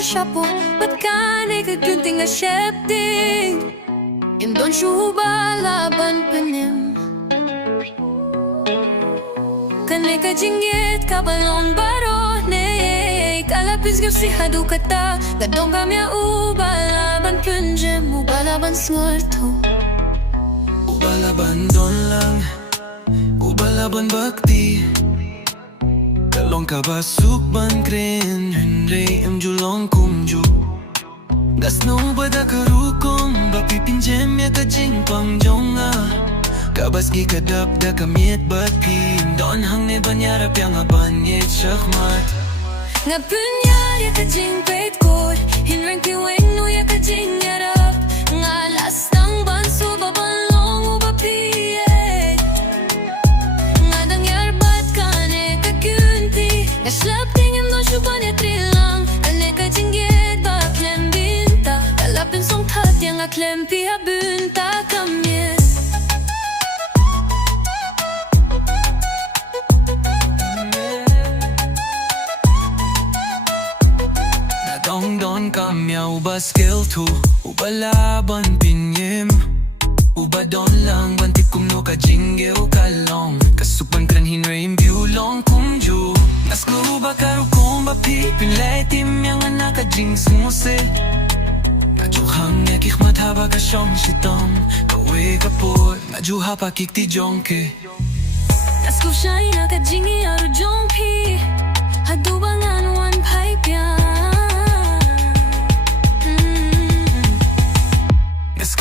siapo Ba't ka nagkadunting na syepting Indon syuba laban panim Kanay ka jinggit kabalong barone Kalapis gaw si hadu kata Gadong kami uba laban punjem Uba laban sngorto Uba laban don lang Uba laban bakti Kalong kabasuk ban kren Henry julong kumju Gas no bada karukong Bapi pinjem ya kajing pangjonga Kabas gi kadap da kamiet bapi Don hang ne banyarap yang abanyet syakmat Nga punyar ya kajing peit kod Hinrang kiweng no ya kajing yarap Nga lastang banso babalong ubapiye Nga dangyar bat ka ne kakunti Nga slap tingin no syuban ya trilang Ane kajing yet ba klembinta Kalapin song tat yang nga klempi abunta kamye Don kamya uba skill to Uba laban pinyim Uba don lang bantik kumno ka jinggil kalong Kasukban kran hinrain biulong kumju Nasko uba karo kumba pipin Lai tim yang anak ka jing smuse Najuhang yakik mataba ka syong sitom Kawe kapor Najuha pakik ti jongke Nasko siya'y nakajingi aro jongpi Hadubangan wan pipe yan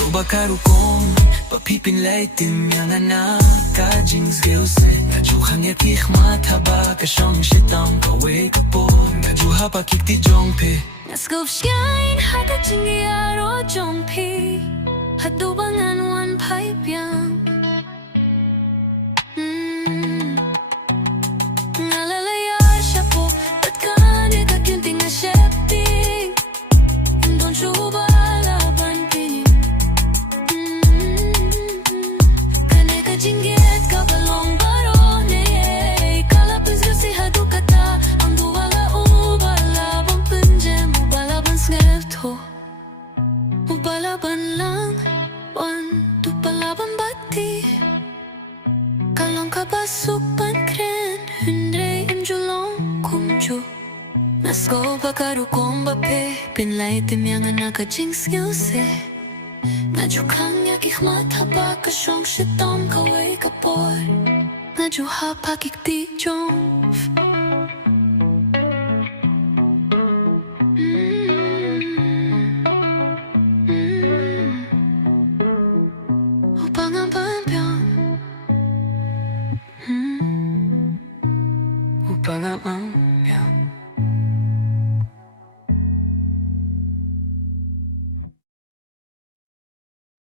Bakarukom Papipin laitim yang anak Kajings geuse Najuhan yakik mataba Kasyong shitang kawe kapor Najuha pakik ti jongpe Naskov shine Hata jingi aro jongpi Hadubangan wan pipe yang Ngalalaya siya po Ba't ka nagkakinting na syepting Indon syuba Upalaban lang, wan, tupalaban bati Kalong kabasuk ban kren, hundre julong kumju Nasko bakarukong bape, pinlay tim yang anak kajing skillse Najukang yakik mataba kasyong shitom kawe kapor Najuha pakik di jong